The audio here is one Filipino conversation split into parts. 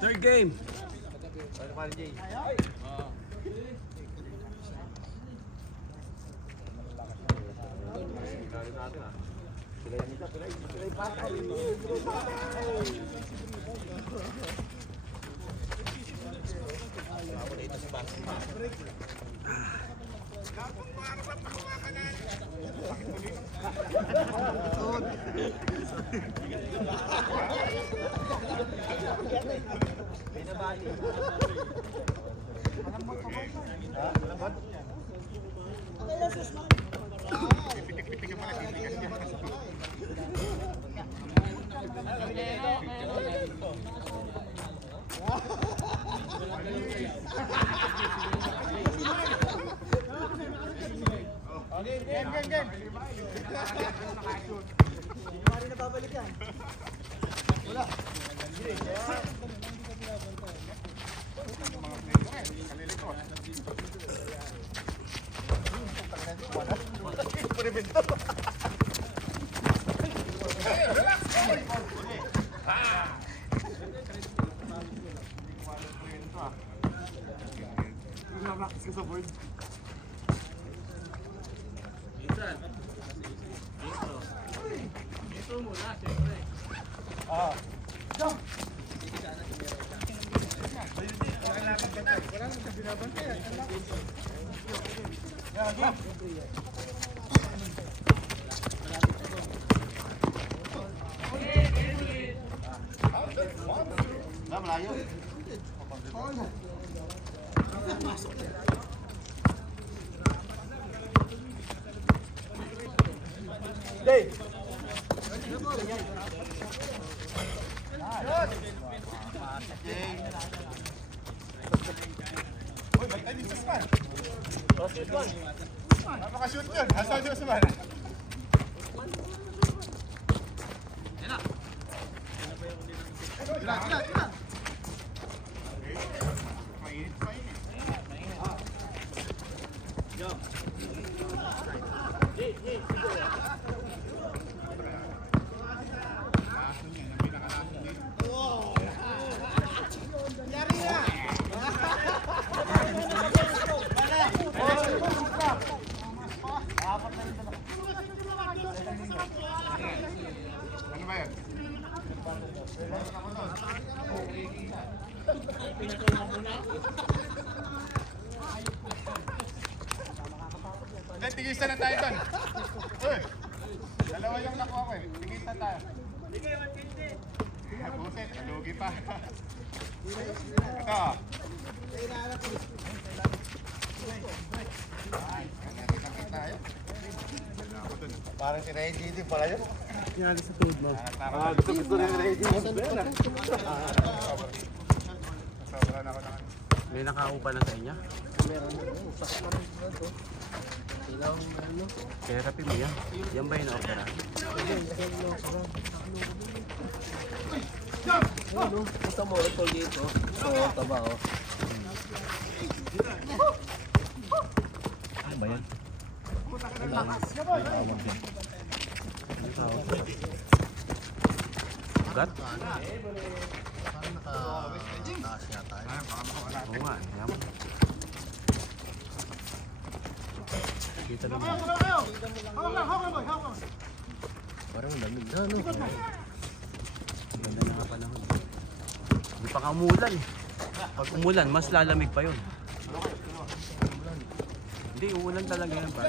Third game. Napaka-shoot yun. Hasa Diyos naman. Tira. Mainit pa yun Ano ba yan? Then, tigisa na tayo doon. Uy! Dalawa yung nakuha ko eh. Tigisa tayo. Buset, nalugi pa. Ito. Parang si Ray Didi pala yun. Yan sa tuhod mo. Gusto rin Ray Didi. Sobra na ako na. May nakaupa na sa inyo? Meron na yun. Sakit na rin ito. Kailangan ano? Therapy mo yan. Yan ba yung na-opera? Ano? Gusto mo ito dito. Oo, taba o. Ano ba yan? Ano tawag? Ugat? Parang naka-taas yata. Oo nga. Yan. Kita naman. Parang lamig na, no? Ganda na nga panahon. Hindi pa nga umulan eh. Pag umulan, mas lalamig pa yun. Hindi, uulan talaga yan pa.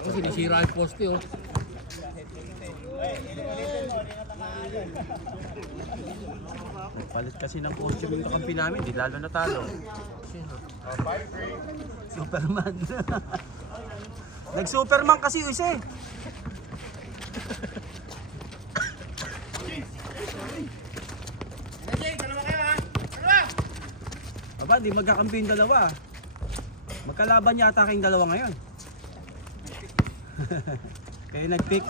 Ako sinisira yung poste, oh. Palit kasi ng costume yung kakampi namin, di lalo natalo. Superman. Nag-Superman kasi yung isa eh. Aba, di magkakampi yung dalawa. Magkalaban yata kayong dalawa ngayon. Kaya nag-pick.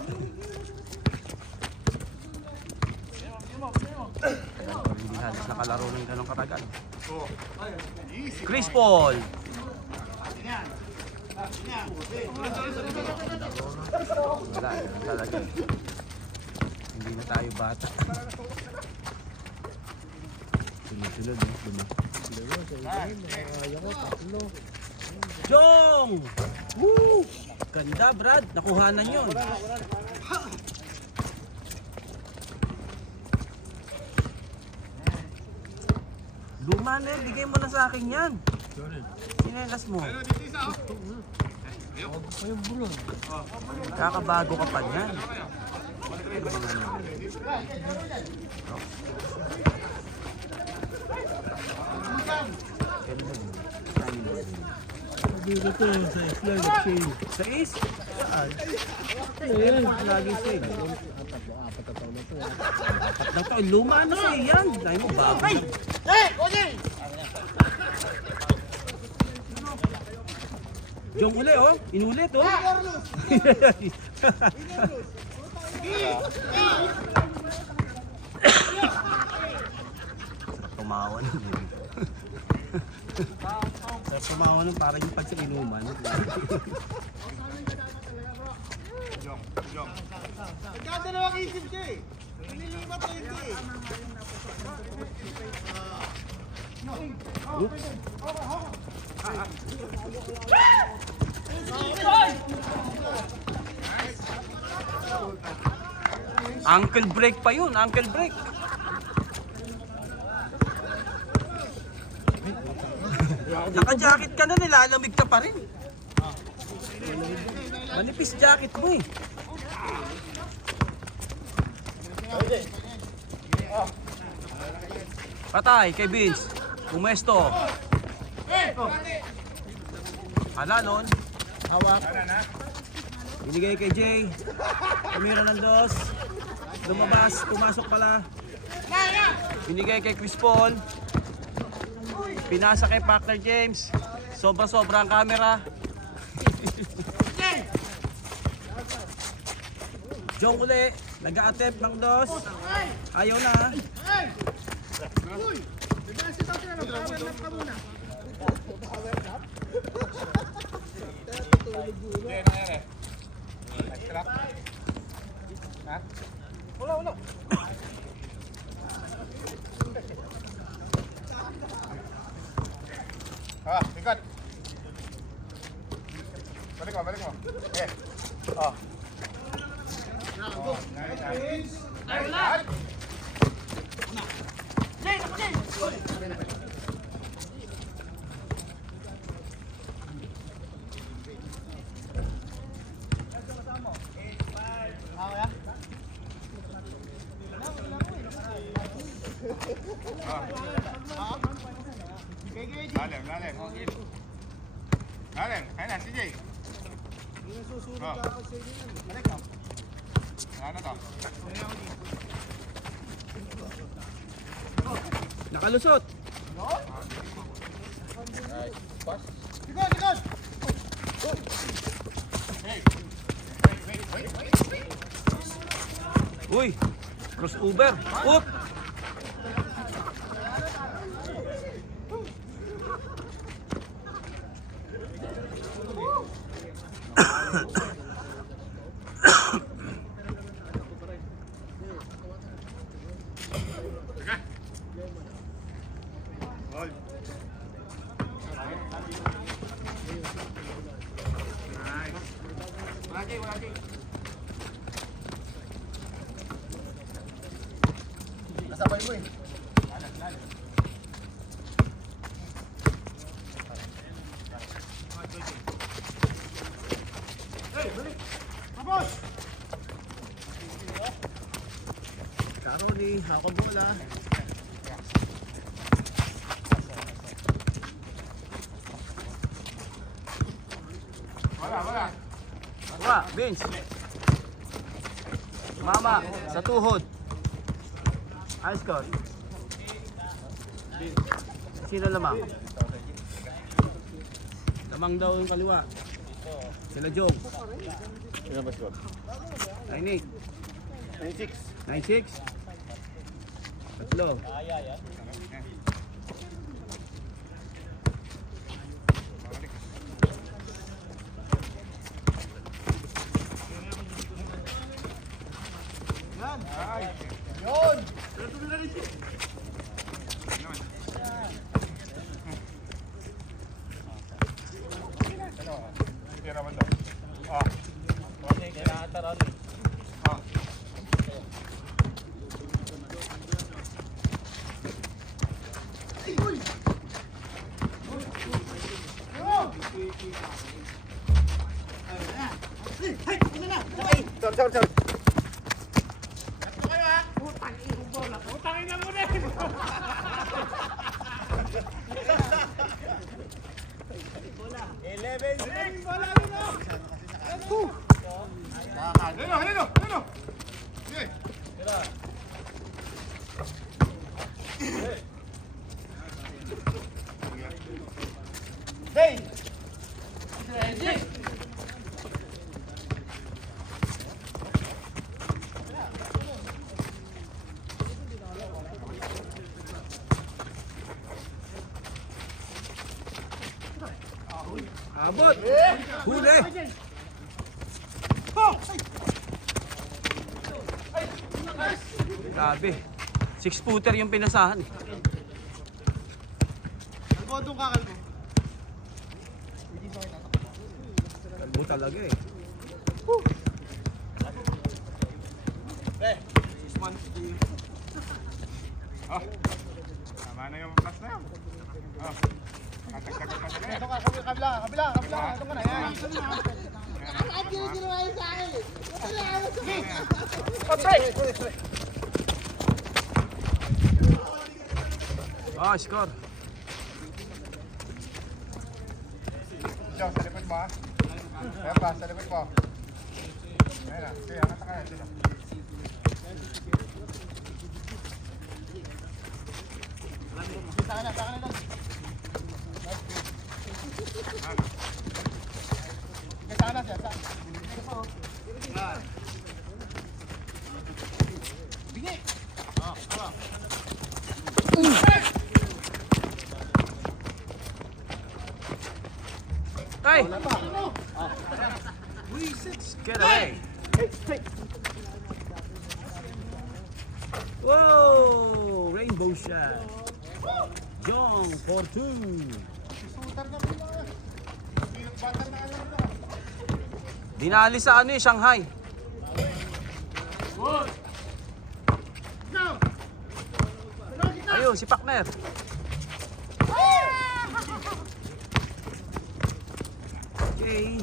Hindi halos nakalaro ng ganong katagal. Chris Paul! Wala, talaga. Hindi na tayo bata. Sunod, no? Luma. Dalawa sa ilalim. Nakakaya ko, tatlo. Jong! Woo! Ganda, Brad. Nakuhanan yun. Luma na yun. Bigay mo na sa akin yan. Sinelas mo. Ano, dito isa, oh. Huwag pa yung bulon. Kakabago ka pa niyan. Dito to sa isla, nag-sale. Sa is? Saan? Ayan. Lagi sale. Apat na taon na to. Apat na taon. Luma na siya yan. Dahil mo bago. Jong uli oh. Inulit oh. Tumawa na. Sarap tumawa nun parang yung pag sa inuman. Jong, Jong. Nagkadalawang isip ka eh. Nililipat na ito eh. Ankle break pa yun, ankle break. Naka-jacket ka na, nilalamig ka pa rin. Manipis jacket mo eh. Patay kay Vince. Pumesto. Alalon. Hawak. Binigay kay Jay. Tumira ng dos. Lumabas. Pumasok pala. Binigay kay Chris Paul. Pinasa kay Partner James. Sobra-sobra ang camera. Jong uli. Nag-a-attempt ng dos. Ayaw na. Hindi, nangyari. Nag-trap. Ha? Wala. Ah, ikat. Balik mo. Eh. Oh. Oh, nice. Lalim. Lalim, kaya na, CJ. Oh. Ano to? Nakalusot. Likod! Hey. Wait. Uy. Crossover. Oop. Hold. Nice. Wala, Jay. Kasabay mo eh. Karoli, ako bola. Wala. Wala, Vince. Mama, sa tuhod. Ice court. Sino lamang? Lamang daw yung kaliwa. Sila Jong. Ilan ba score? 9-8. 96. 9-6. Tatlo. Yun! Naman. Sorry. Tatlo kayo ha. Utangin lang muna eh. Halino. Sige. Hey! Abot! Huli! Grabe. 6-footer yung pinasahan. Kalbo doon ka, kalbo. Kalbo talaga eh. Tama na yung pass na yan. Nakatagtag pa sila yan. Ito ka, kabila. Ito ka na, yan. Ah, score. Joe, sa likod mo ha. Ayan pa, sa likod mo. Ayan na. Sige, angat ka na. Sige. Sa kanan lang. Sa kanan siya, sa Bingi! Ay! Get away! Whoa! Rainbow shot! Jong for 2! Sutar na pala. Pinag butter na alam na. Dinali sa ano eh, Shanghai. Ayun, si Pakner. Okay.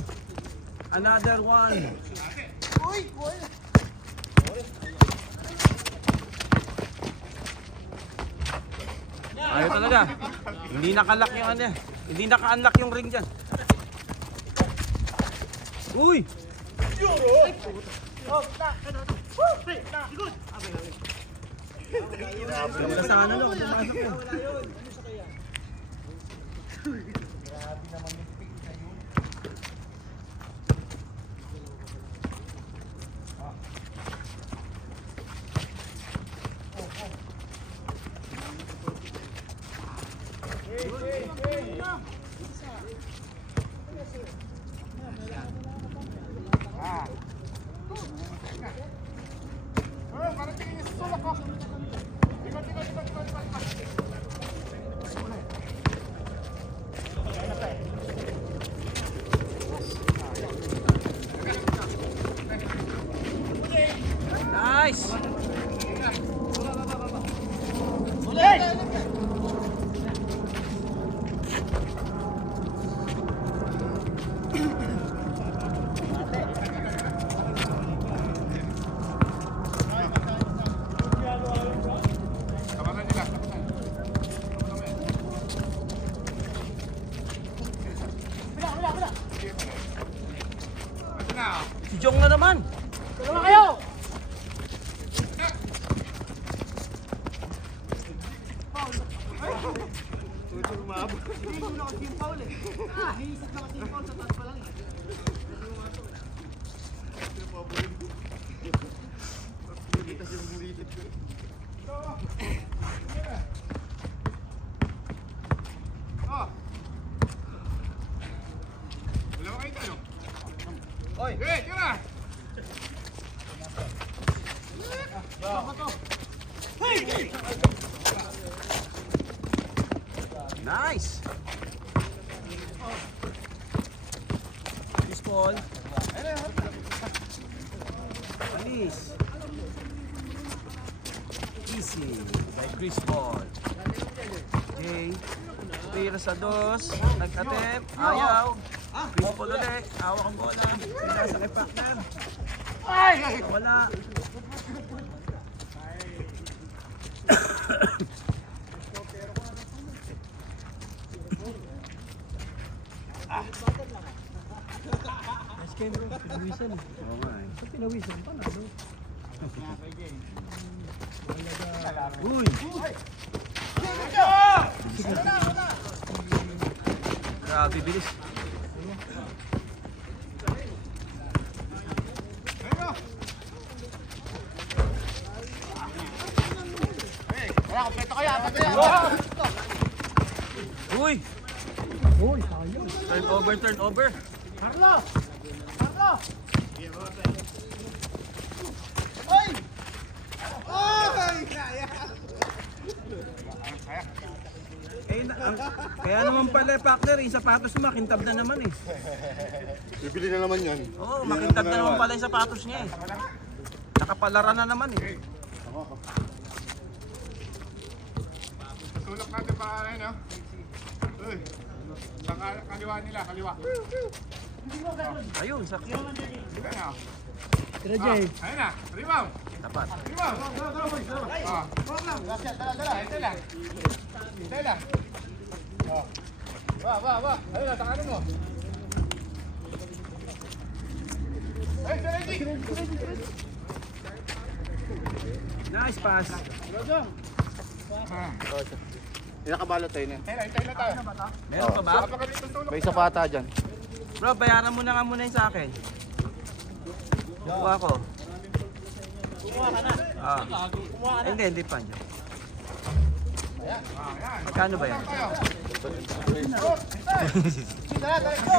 Another one. Ayaw talaga. Hindi nakalak yung ano. Hindi naka-unlock yung ring dyan. Uy! Wala sana lang, pumasok yun. Oh, parang tingin yung sulak ko. Ikot. Nice! Tapanan nila. Ito na. Si Jong na naman. Dalawa kayo! Hindi ko na kasi yung foul eh. Hinisip na kasi yung foul sa taas pa lang eh. Oh. Dalawa kayo tayo. Oy! Eh, tira. Nice! This ball. Alis. Easy. By Chris Paul. Okay. tira sa dos. Nag-attempt. Ayaw. Pinupol ulit. Hawak ang bola. Pinasa kay partner. Wala. Nice game bro. Pinawisan eh. Oo nga eh. Sa pinawisan pa na. Uy! Grabe, bilis. Wala, kompleto kayo. Uy! Uy, sayang. Turn over. Carlo! Carlo! Oy! Oy! Kaya naman pala, partner, yung sapatos mo, makintab na naman eh. Bibili na naman yan. Oo, makintab na naman pala yung sapatos niya eh. Nakapalara na naman eh. Tulok natin pa ano? Uy. Sa kaliwa nila, kaliwa. Ayun, sakyo. Sige na. Tira Jay. Ayun na, rebound. Tapat. Rebound. Dala. Ito lang. Ba. Ayun na, takanin mo. Ay, ready. Nice pass. Pinakabalot tayo niyan. Tayo na tayo. Meron pa ba? May isa pa ata dyan. Bro, bayaran mo na nga muna yung sa akin. Kuha ko. Kumuha ka na. Ah. Kumuha ka na. Hindi pa. Magkano ba yan?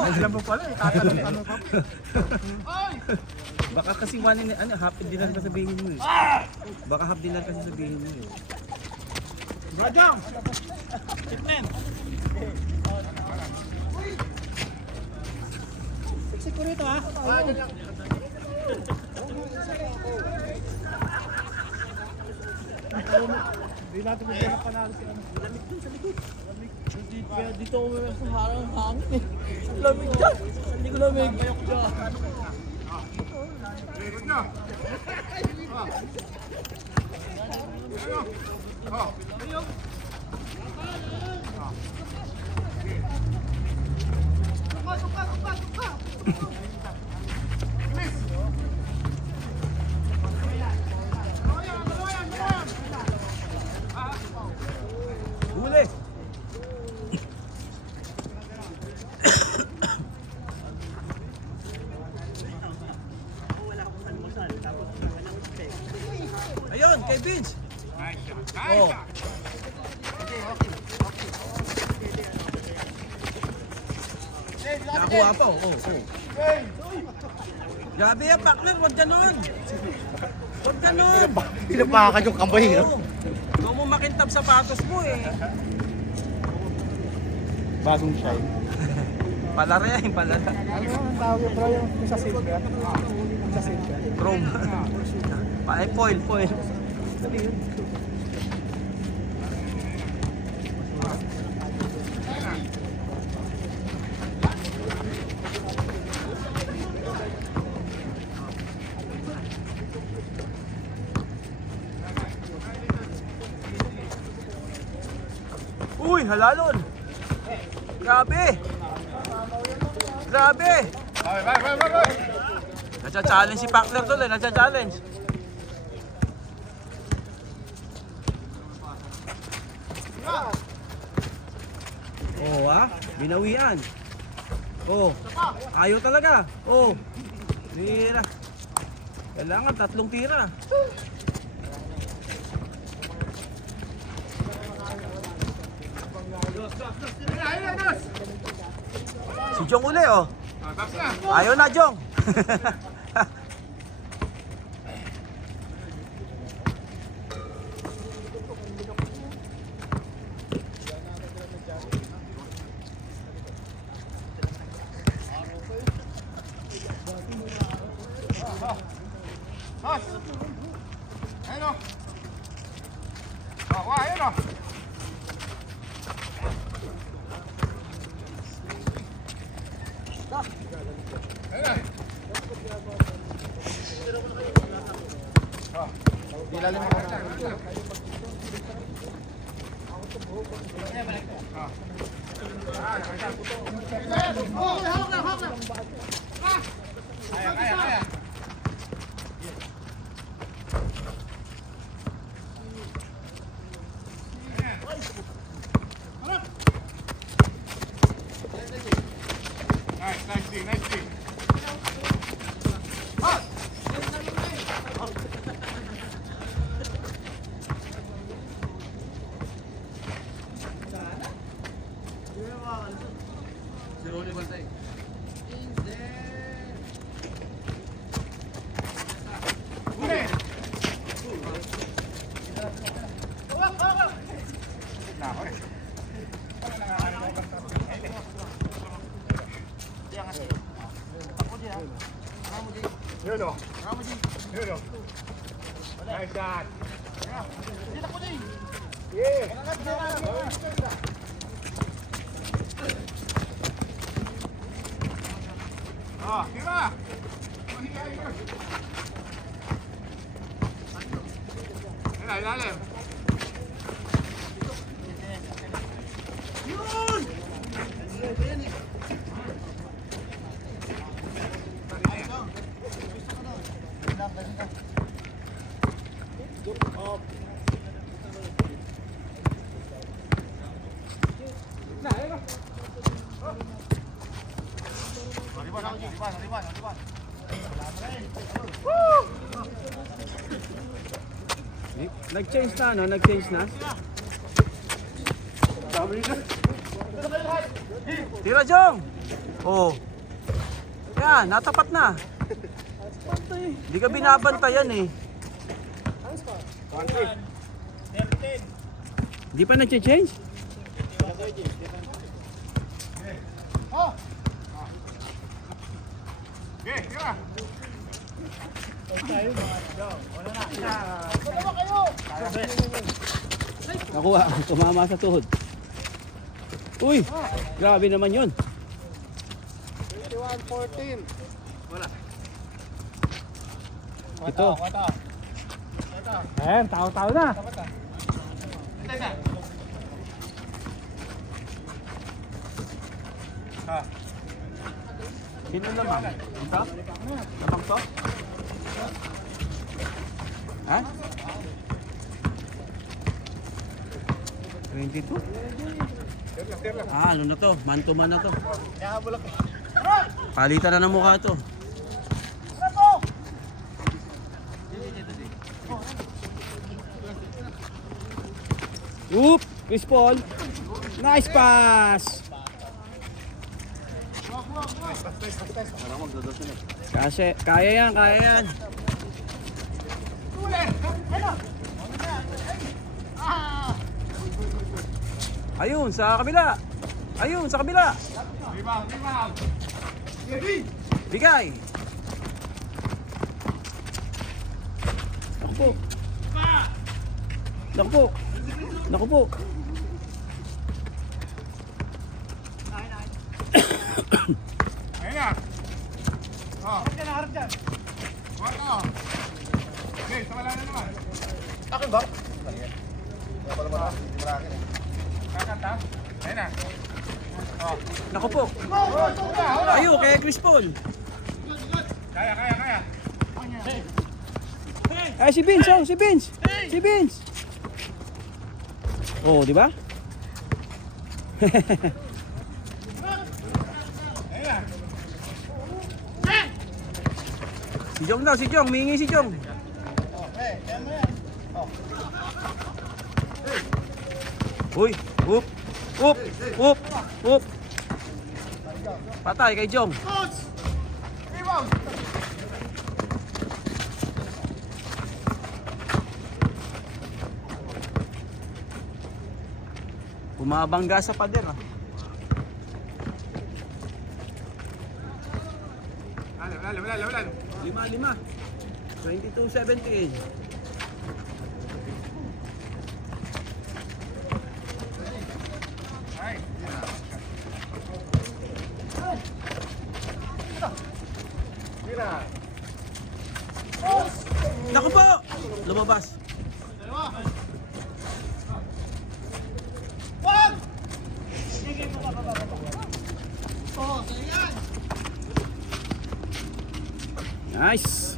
Alam mo pala, tatanong pa. Baka kasi half dinar ka sabihin mo eh. Baka half dinar kasi sabihin mo eh. Rajang! Chipman! Siksi ko rito ha. Hindi natin maghanap panalo si ano. Lamig dun sa likod. Kaya dito ako sa harang hangin eh. Lamig dyan. Hindi ko lamig. Bayok dyan. Good na. Huli! Ayun, kay Vince! Oh. Nakuha pa, oh. Grabe yan, partner, huwag ganon! Huwag ganon! Pinapakan yung kamay. Oo. Huwag mo makintab sapatos mo eh. Bagong shine. Palara yan, palara. Ano ang tawag bro yung sa silver? Sa silver. Chrome. Foil. Uy, halalon! Grabe! Bye. Nagcha-challenge si partner doon eh, nagcha-challenge. Oh binawian. Oh, ayaw talaga. Oh, tira. Kailangan 3 tira. Si Jong uli oh. Tapos na. Ayaw na Jong. Boss. Ayun o. Ayun o. Kaya, kaya, kaya. Nice, nice thing, nice thing. Huli! Nako eh. Yun o. Yun o. Nice shot. Yeah. Oh, di ba? Mahihayin ko. Ayun, ilalim. Nag-change na, no? Nag-change na. Tira, Jong! Oh. Yan, natapat na. Hindi ka binabantayan eh. Hindi pa nag-change? Okay, di ba? Nakuha, tumama sa tuhod. Uy, grabe naman yun. 21-14. Ito. Ayan, tao-tao na. Sino lamang? Ito? Lamang to? Ha? 22? Ah, ano na to? Man to man na to. Palitan na ng mukha to. Oop! Chris Paul! Nice pass! Kasi, kaya yan, kaya yan. Ayun, sa kabila. Ayun, sa kabila. Rebound, rebound. Bigay. Naku po. Naku po. Naku po. Ayun na. Oh. Harap dyan, harap dyan. What oh? Okay, wala na naman. Akin ba? Wala pa naman. Hindi mo na akin eh. Kakanta? Ayun na. Oh. Naku po. Ayun, kay Chris Paul. Kaya, kaya, kaya. Ay, si Vince, oh, si Vince. Si Vince. Oh, di ba? Ayun na. Si Jong daw, si Jong. Mingi si Jong. Uy, up, up, up, up. Patay kay Jong. Rebound. Bumabangga sa pader, ah. Wala. 5-5. 22-17. Ay. Tira. Naku po! Lumabas. Wow! Nice.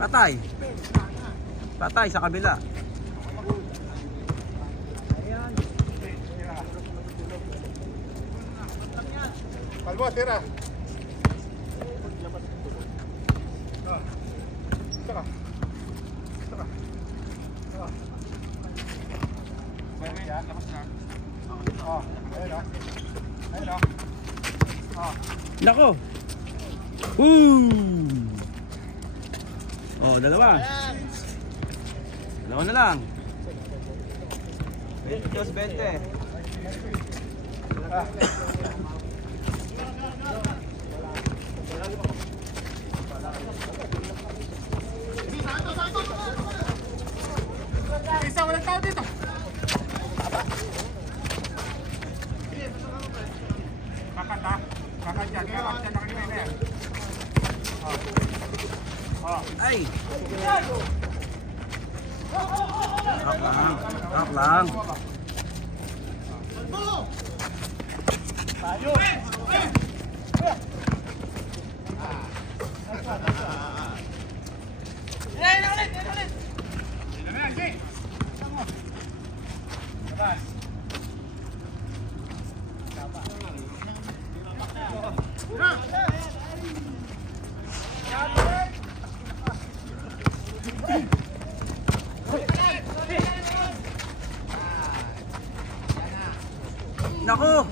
Patay. Patay sa kabila. Kalbo, tira. Saka. Saka. Saka. Pwede yan, labas na. Oh, ayun o. Ayun o. Oh. Nako. Woo! Oh, dalawa. Dalawa na lang. 20. Ah. Isa, walang tao dito. Kakat ha? Kakat yan. Kakat yan. Nakalibay na yan. Ay! Rock lang. Nako!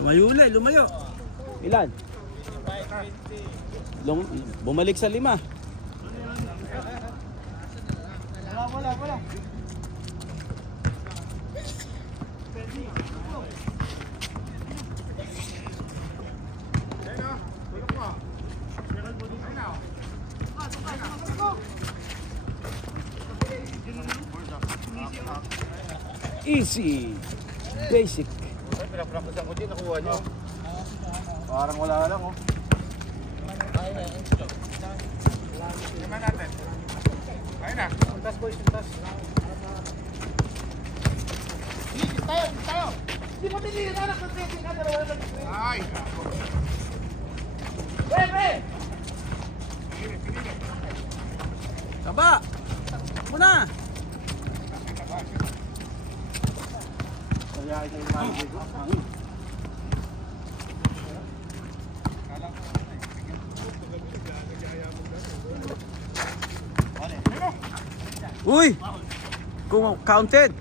Lumayo ulit, lumayo. Ilan? Bumalik sa 5. Wala. Ayun o. Tulog mo. Ayun o. Easy. Basic. Ay, pinapractice ko din, nakuha nyo. Parang wala lang, oh. Naman natin. Ayun na. Tas boys, tas. Tayo. Di mo tinili na anak ng setting ka. Ay. Taba! Muna! Kaya ito yung manager ko. Uy! Counted!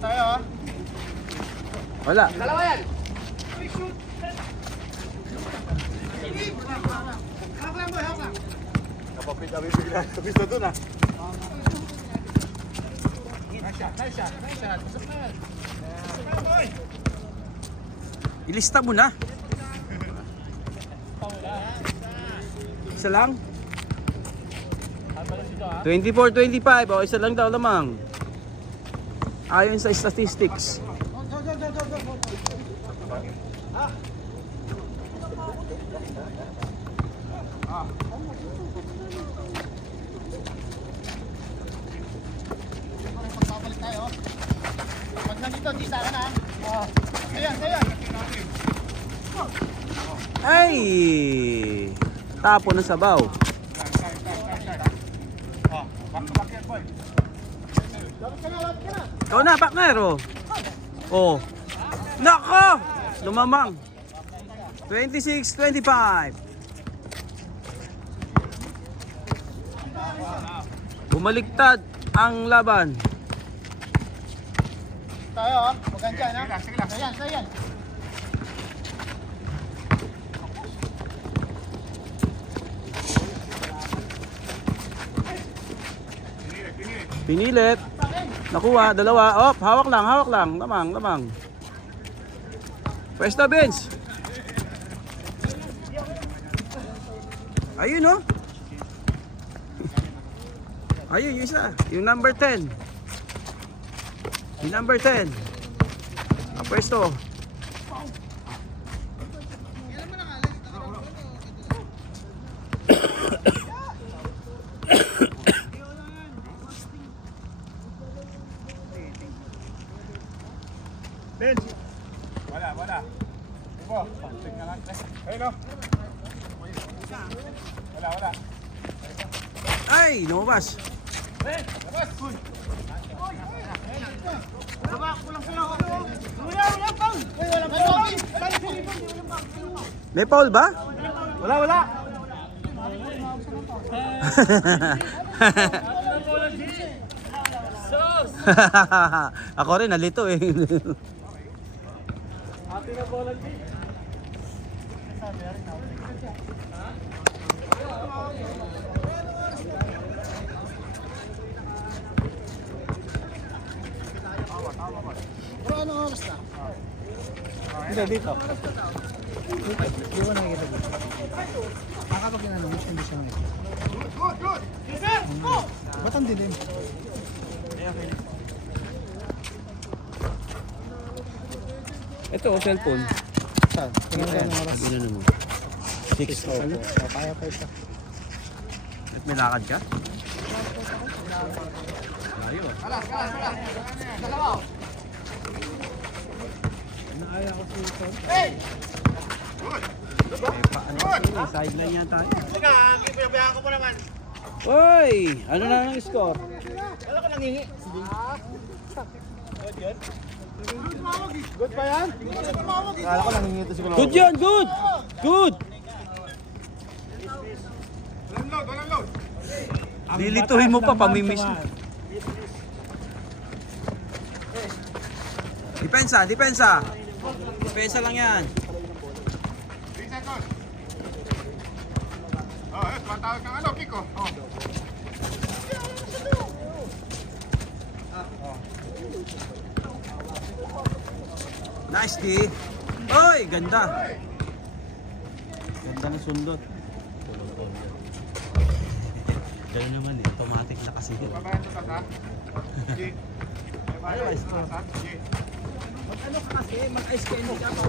Tayo ha. Wala. Dalawa yan. Kapapit, bigla. Kapit na dun, ah. Nice shot. Pasok na yan. Ilista mo na. Isa lang? 24-25. O, isa lang daw lamang. Ayon sa statistics. Pagbabalik tayo. Pag nandito, di sa akin ha. Ayan. Ay! Tapo ng sabaw. Oh, back to back yan, boy. Ikaw na, partner. Oh. Nako! Lumamang. 26-25. Bumaliktad ang laban. Tayo ha. Huwag dyan ha. Sige lang. Ayan. Pinilit. Nakuha, dalawa. Op, hawak lang. Lamang. Pwesto, Vince. Ayun, oh. Ayun, yung isa. Yung number 10. Yung number 10. Pwesto. Bench. Wala. Ibo. Tingnan lang. Ayun o. Wala. Ay, lumabas. May foul ba? Wala. Ako rin, nalito eh. Pero ano oras na? Hindi, dito. Di ko nakikita dito. Nakakapag ginano mo, hindi siya nakikita. Ba't ang dilim? Ito, cellphone. Saan? Tingnan ko ang oras. Ano mo? 6 Oh, kaya pa ito. At may lakad ka? Layo. Naaya ko sa ito. Sideline yan tayo. Pinabayaan ko pa naman. Uy! Ano na ang score? Wala ka nangingi. Good pa yan? Kala ko nangingi ito siguro. Good yan! Good! Good! Walang load. Lilituhin mo pa, pamimiss mo. Depensa! Depensa lang yan. 3 seconds. Oh, tumatawag kang Kiko. Oh. Nice, D. Oy, ganda. Ganda ng sundot. Ganun naman eh, automatic na kasi. Babayan to tata. G. Babayan to tata. G. Ano ka kasi, mag-ice candy ka pa.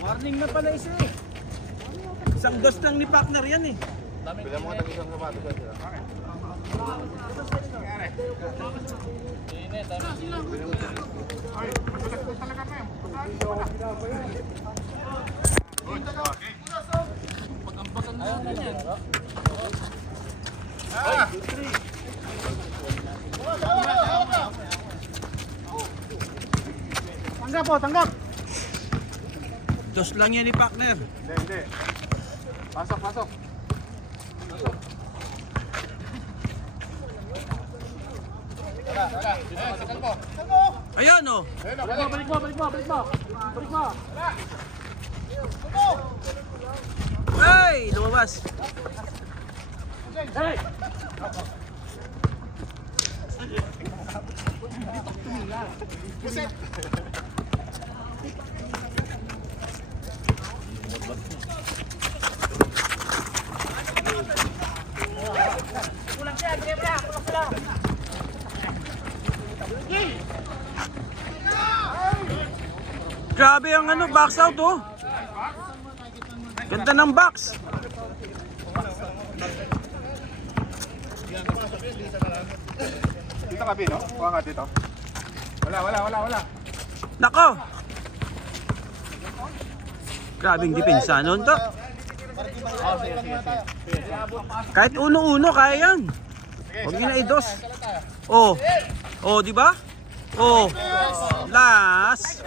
Warning na pala isa eh. Isang dos lang ni partner yan eh. Bilang mo ng isang sapatos ba sila? Ay, magulat po talaga na yun. Good. Okay. Tanggap! Dos lang yan ni partner. Hindi. Pasok. Ayan oh. Balik mo! Ay, lumabas. Grabe ang ano, box out oh. Ganda ng box. Dito ka, Bino? Kuha ka dito. Wala. Nako. Grabing depensa nun to. Kahit uno-uno, kaya yan. Huwag nyo na i-dos. Oh, di ba? Oh, last.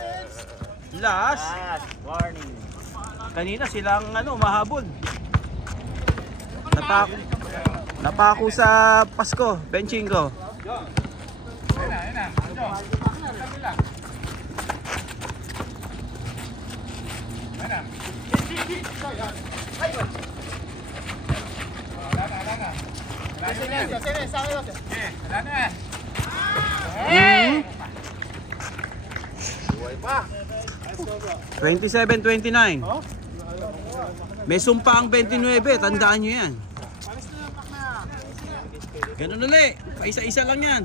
Warning. Kanina silang ano, mahabol. Napako sa Pasko, benching ko. Ayun na. Wala na. Wala na. Buhay pa. 27-29. May sumpa ang 29, tandaan nyo yan. Ganun ulit, paisa-isa lang yan.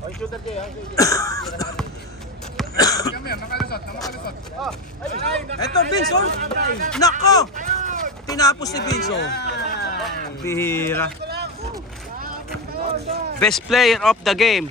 Oy, shooter kayo. Kami, makalusot. Eto, Vince, oh. Nako! Tinapos si Vince, oh. Bihira. Best player of the game.